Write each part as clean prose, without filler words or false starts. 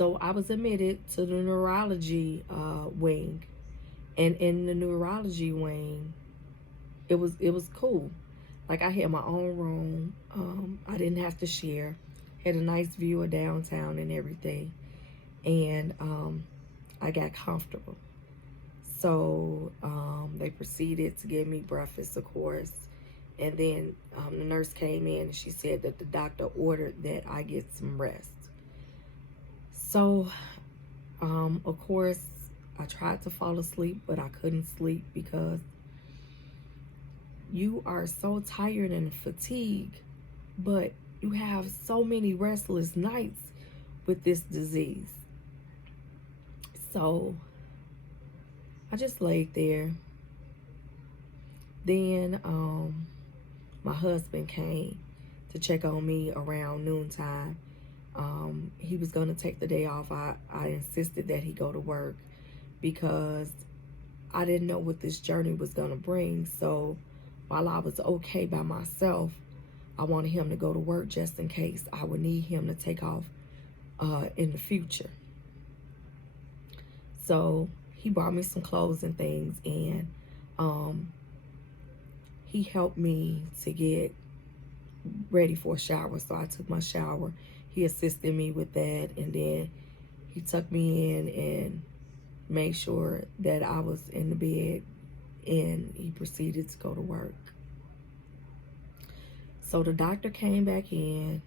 So I was admitted to the neurology wing, and in the neurology wing, it was cool. Like I had my own room. I didn't have to share. Had a nice view of downtown and everything, and I got comfortable. So they proceeded to give me breakfast, of course, and then the nurse came in and she said that the doctor ordered that I get some rest. So, of course, I tried to fall asleep, but I couldn't sleep because you are so tired and fatigued, but you have so many restless nights with this disease. So I just laid there. Then my husband came to check on me around noontime. He was going to take the day off. I insisted that he go to work because I didn't know what this journey was going to bring. So while I was okay by myself, I wanted him to go to work just in case I would need him to take off in the future. So he bought me some clothes and things, and um, he helped me to get ready for a shower. So I took my shower. He assisted me with that, and then he tucked me in and made sure that I was in the bed, and he proceeded to go to work. So the doctor came back in.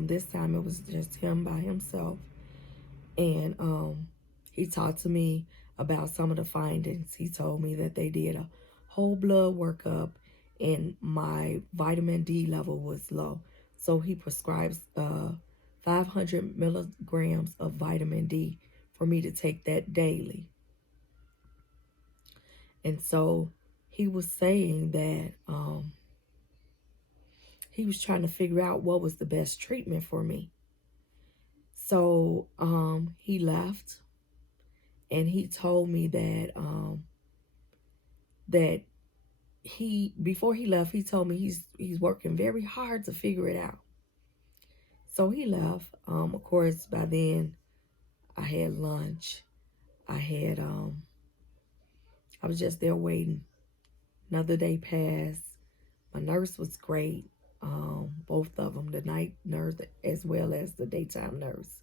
This time it was just him by himself, and he talked to me about some of the findings. He told me that they did a whole blood workup, and my vitamin D level was low. So he prescribes 500 milligrams of vitamin D for me to take that daily. And so he was saying that he was trying to figure out what was the best treatment for me. So he left, and he told me that he before he left, he told me he's working very hard to figure it out. So he left. Of course, by then I had lunch. I had I was just there waiting. Another day passed. My nurse was great. Both of them, the night nurse as well as the daytime nurse.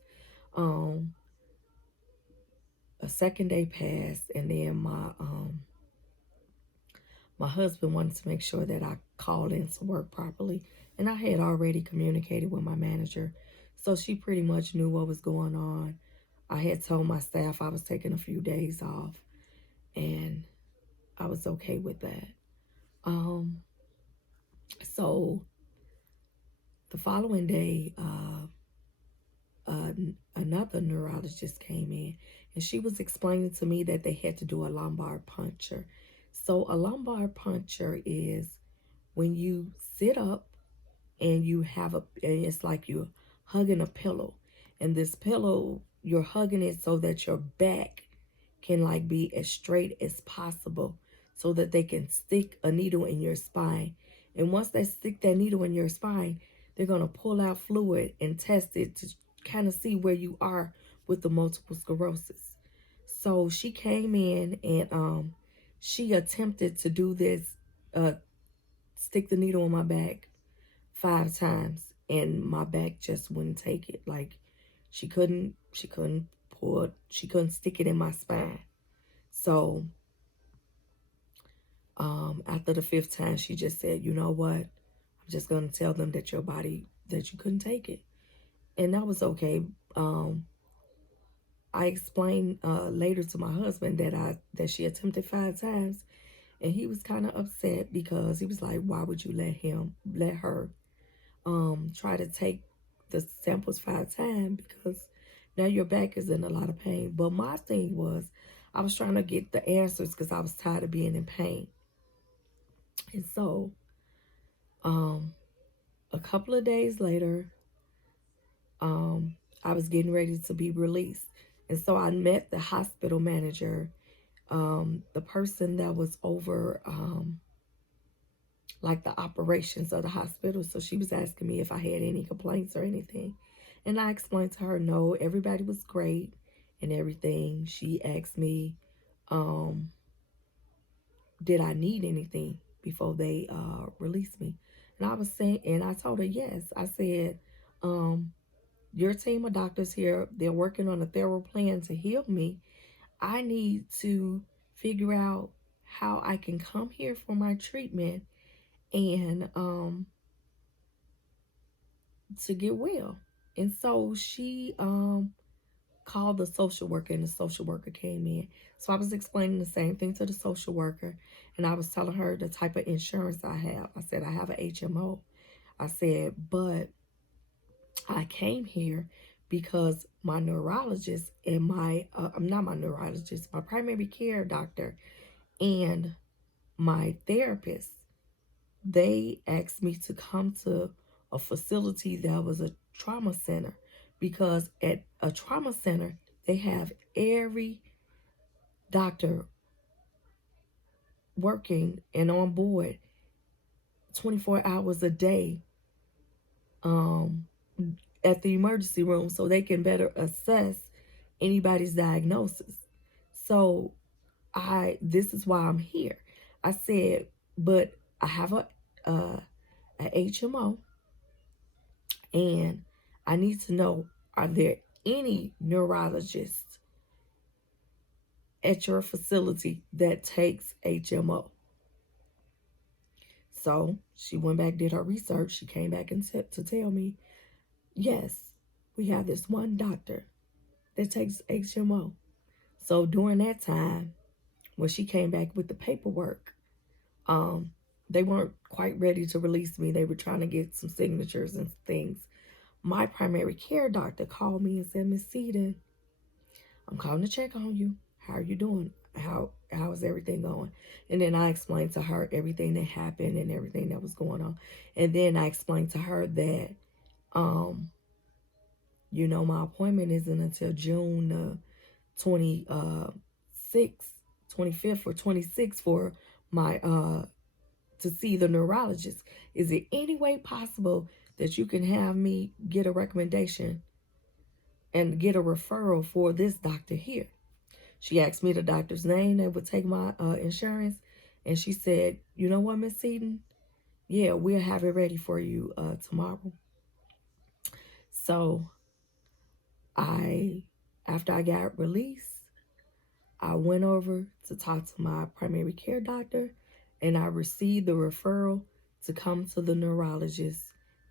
Um, a second day passed, and then my husband wanted to make sure that I called in to work properly. And I had already communicated with my manager. So she pretty much knew what was going on. I had told my staff I was taking a few days off, and I was okay with that. Um, so the following day, uh, another neurologist came in, and she was explaining to me that they had to do a lumbar puncture. So a lumbar puncture is when you sit up and you have and it's like you're hugging a pillow, and this pillow, you're hugging it so that your back can like be as straight as possible, so that they can stick a needle in your spine. And once they stick that needle in your spine, they're going to pull out fluid and test it to kind of see where you are with the multiple sclerosis. So she came in, and she attempted to do this, uh stick the needle in my back 5 times, and my back just wouldn't take it. Like she couldn't pull it, she couldn't stick it in my spine. So after the fifth time, she just said, you know what, I'm just gonna tell them that your body, that you couldn't take it. And that was okay. um I explained later to my husband that she attempted 5 times, and he was kind of upset because he was like, why would you let her try to take the samples 5 times, because now your back is in a lot of pain. But my thing was, I was trying to get the answers because I was tired of being in pain. And so um a couple of days later, I was getting ready to be released. And so I met the hospital manager, the person that was over like the operations of the hospital. So she was asking me if I had any complaints or anything. And I explained to her, no, everybody was great and everything. She asked me, um, did I need anything before they released me? And I was saying, and I told her, yes. I said, um, your team of doctors here, they're working on a thorough plan to heal me. I need to figure out how I can come here for my treatment and to get well. And so she called the social worker, and the social worker came in. So I was explaining the same thing to the social worker, and I was telling her the type of insurance I have. I said I have an HMO. I said, but I came here because my neurologist and I'm not my neurologist, my primary care doctor and my therapist, they asked me to come to a facility that was a trauma center, because at a trauma center, they have every doctor working and on board 24 hours a day um, at the emergency room, so they can better assess anybody's diagnosis. So this is why I'm here. I said, but I have a HMO, and I need to know, are there any neurologists at your facility that takes HMO? So she went back, did her research. She came back and to tell me, yes, we have this one doctor that takes HMO. So during that time, when she came back with the paperwork, um, they weren't quite ready to release me. They were trying to get some signatures and things. My primary care doctor called me and said, Miss Seaton, I'm calling to check on you. How are you doing? How is everything going? And then I explained to her everything that happened and everything that was going on. And then I explained to her that um, my appointment isn't until June 26th, 25th or 26th for my to see the neurologist. Is it any way possible that you can have me get a recommendation and get a referral for this doctor here? She asked me the doctor's name that would take my insurance. And she said, you know what, Miss Seaton? Yeah, we'll have it ready for you tomorrow. So after I got released, I went over to talk to my primary care doctor, and I received the referral to come to the neurologist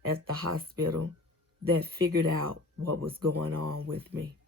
at the hospital that figured out what was going on with me.